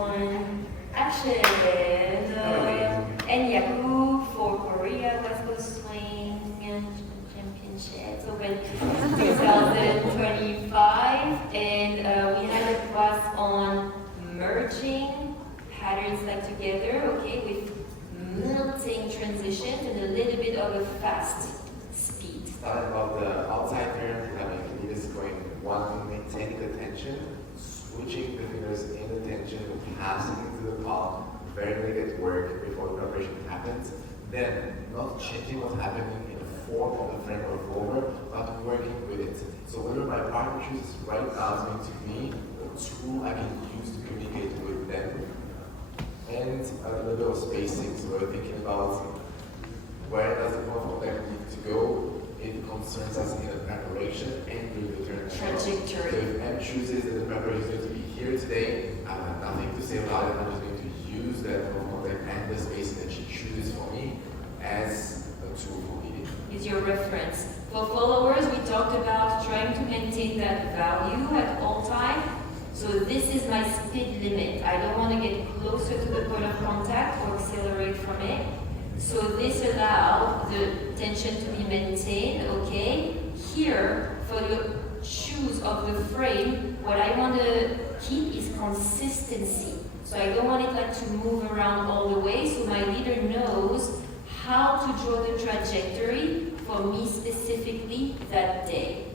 one, action. And Yahoo for Korea West Coast Swing Championship Open 2025, and we had a class on merging patterns like together, okay, with melting transitions and a little bit of a fast speed. Starting about the outside turn, having the fingers going one, maintaining the tension, switching the fingers in the tension, passing into the palm, very late work before the preparation happens. Then, not changing what's happening in the form of the frame or floor, but working with it. So whether my partner chooses right now is going to be a tool I can use to communicate with them. And a little bit of spacing, so we're thinking about where does the contact need to go. It concerns us in the preparation and during the turn. Trajectory. So if M chooses that the preparation is going to be here today, I have nothing to say about it. I'm just going to use that contact and the spacing that she chooses for me as a tool for leading. Is your reference. For followers, we talked about trying to maintain that value at all times. So this is my speed limit. I don't want to get closer to the point of contact or accelerate from it. So this allows the tension to be maintained, okay? Here, for the shoes of the frame, what I want to keep is consistency. So I don't want it like to move around all the way, so my leader knows how to draw the trajectory for me specifically that day.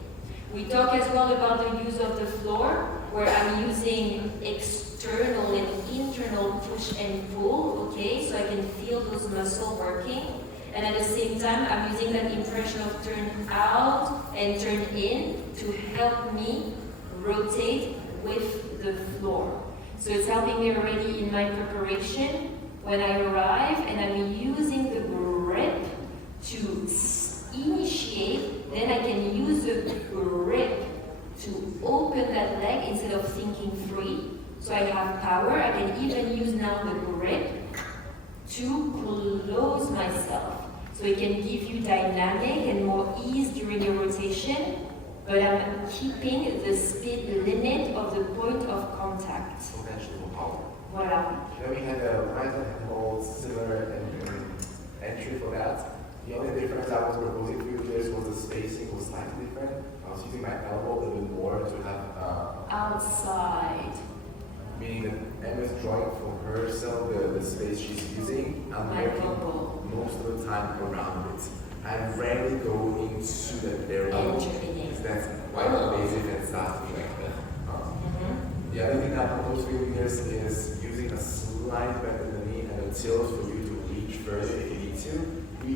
We talk as well about the use of the floor, where I'm using external and internal push and pull, okay, so I can feel those muscles working. And at the same time, I'm using that impression of turn out and turn in to help me rotate with the floor. So it's helping me already in my preparation when I arrive, and I'm using the grip to initiate, then I can use the grip to open that leg instead of thinking free. So I have power. I can even use now the grip to close myself. So it can give you dynamic and more ease during your rotation, but I'm keeping the speed limit of the point of contact. Potential for power. Voilà. Then we had a right hand hold, similar entry for that. The only difference I was proposing to you this was the spacing was slightly different. I was using my elbow a little bit more to have outside. Meaning that Emma is drawing for herself the space she's using. I'm My working elbow. most of the time around it. I rarely go into that area because that's quite invasive and starts to be like that. The other thing I propose for you here is using a slide bend in the knee and a tilt for you to reach further if you need to. We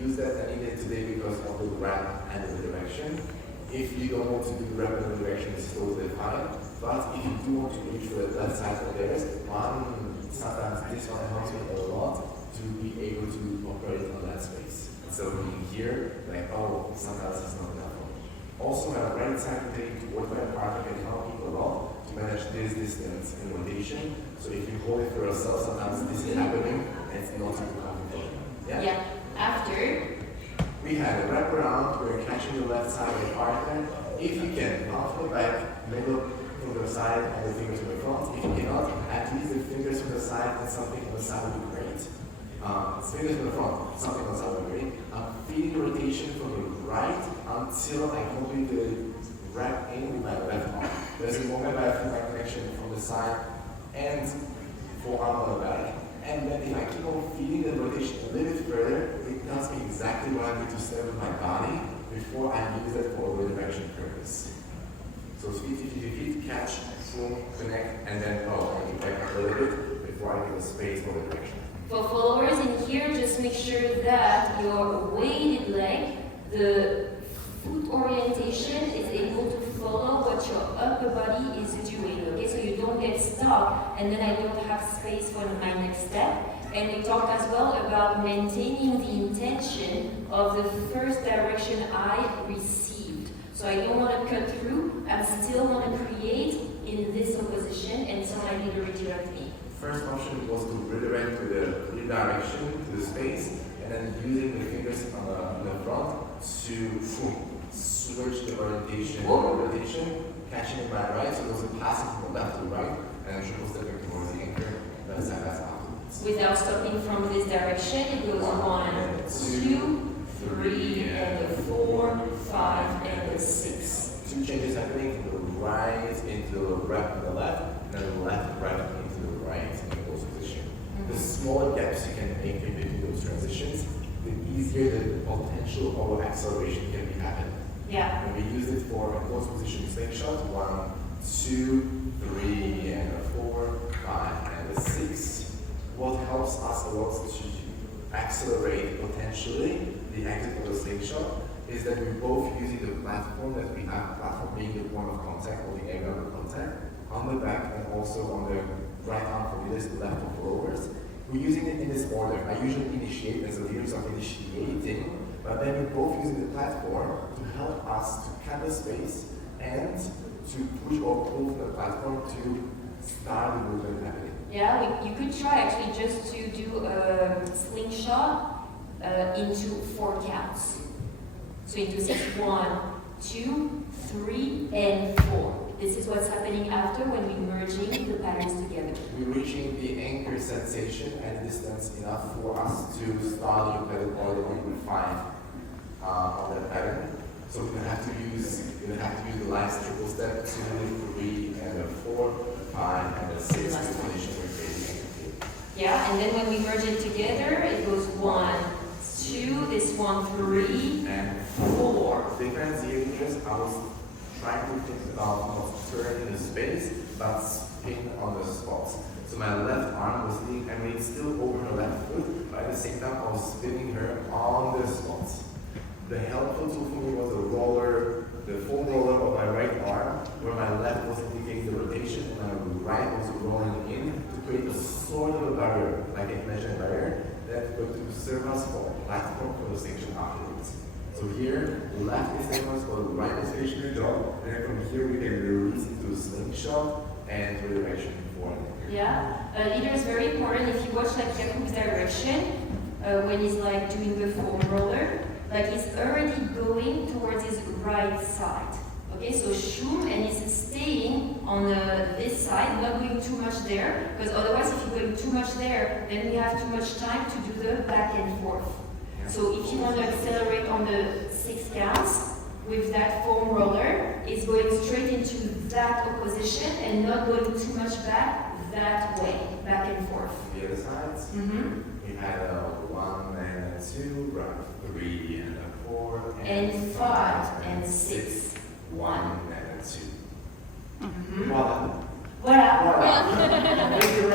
use that anyway today because of the grab and the direction. If you don't want to do grab and the direction, it's totally fine. But if you do want to reach for the left side of theirs, sometimes this one helps me a lot to be able to operate on that space. Instead of being here, like, oh, sometimes it's not enough for me. Also, my right side rotating towards my partner can help me a lot to manage this distance in rotation. So if you hold it for yourself, sometimes this is happening and it's not super comfortable. Yeah. After. We had a wraparound, we're catching the left side of the partner. If you can, half the back, middle from the side, and the fingers to the front. If you cannot, at least the fingers from the side and something on the side would be great. Fingers from the front, something on the side would be great. I'm feeling the rotation from the right until I complete the wrap in with my left arm. There's a moment where I feel my connection from the side and forearm on the back. And then if I keep on feeling the rotation a little bit further, it tells me exactly what I need to step with my body before I use that for a redirection purpose. So feet, catch, boom, connect, and then I get back a little bit before I give a space for the direction. For followers in here, just make sure that your weighted leg, the foot orientation is able to follow what your upper body is doing, okay? So you don't get stuck and then I don't have space for my next step. And we talked as well about maintaining the intention of the first direction I received. So I don't want to cut through, I still want to create in this opposition and so I need to redirect me. First option was to redirect to the redirection to the space and then using the fingers on the front to switch the orientation, catching it by right, so it was a passing from left to right and triple stepping towards the end. Without stopping from this direction, it goes 1, 2, 3, and a 4, 5, and a 6. 2 changes happening into the right, into the right and the left, and then the left, right into the right in those position. The smaller gaps you can make in between those transitions, the easier the potential of acceleration can be happening. Yeah. And we use it for a close position slingshot, 1, 2, 3, and a 4, 5, and a 6. What helps us a lot to accelerate potentially the exit of the slingshot is that we're both using the platform that we have, platform being the point of contact or the area of the contact, on the back and also on the right arm for leaders, the left for followers. We're using it in this order. I usually initiate as a leader, so I'm initiating, but then we're both using the platform to help us to cut the space and to push or pull from the platform to start the movement happening. Yeah, you could try actually just to do a slingshot into 4 counts. So into 6, 1, 2, 3, and 4. This is what's happening after when we're merging the patterns together. We're reaching the anchor sensation at a distance enough for us to start the pedal order on 5 on that pattern. So we're gonna have to use the last triple step, 2, 3, and a 4, 5, and a 6 combination with creating anchor field. Yeah, and then when we merge it together, it goes 1, 2, this 1, 3, and 4. The difference here is just I was trying to think about not turning the space, but spin on the spots. So my left arm was leaning, I mean, still over her left foot, but at the same time I was spinning her on the spots. The helpful tool for me was the roller, the foam roller of my right arm, where my left was indicating the rotation and my right was rolling in to create a sort of a barrier, like an imaginary barrier, that would serve us for a platform for the section afterwards. So here, the left is taking us for the right stationary dog, and then from here we can release into a slingshot and redirection forward. Yeah, leader is very important. If you watch like Jakub's direction, when he's like doing the foam roller, like he's already going towards his right side. Okay, so shoom, and he's staying on this side, not going too much there, because otherwise if you're going too much there, then we have too much time to do the back and forth. So if you want to accelerate on the 6 counts with that foam roller, it's going straight into that opposition and not going too much back that way, back and forth. The other sides, we had a 1 and a 2, right, 3 and a 4, and 5 and 6. 1 and a 2. Voilà. Voilà. Voilà. Thank you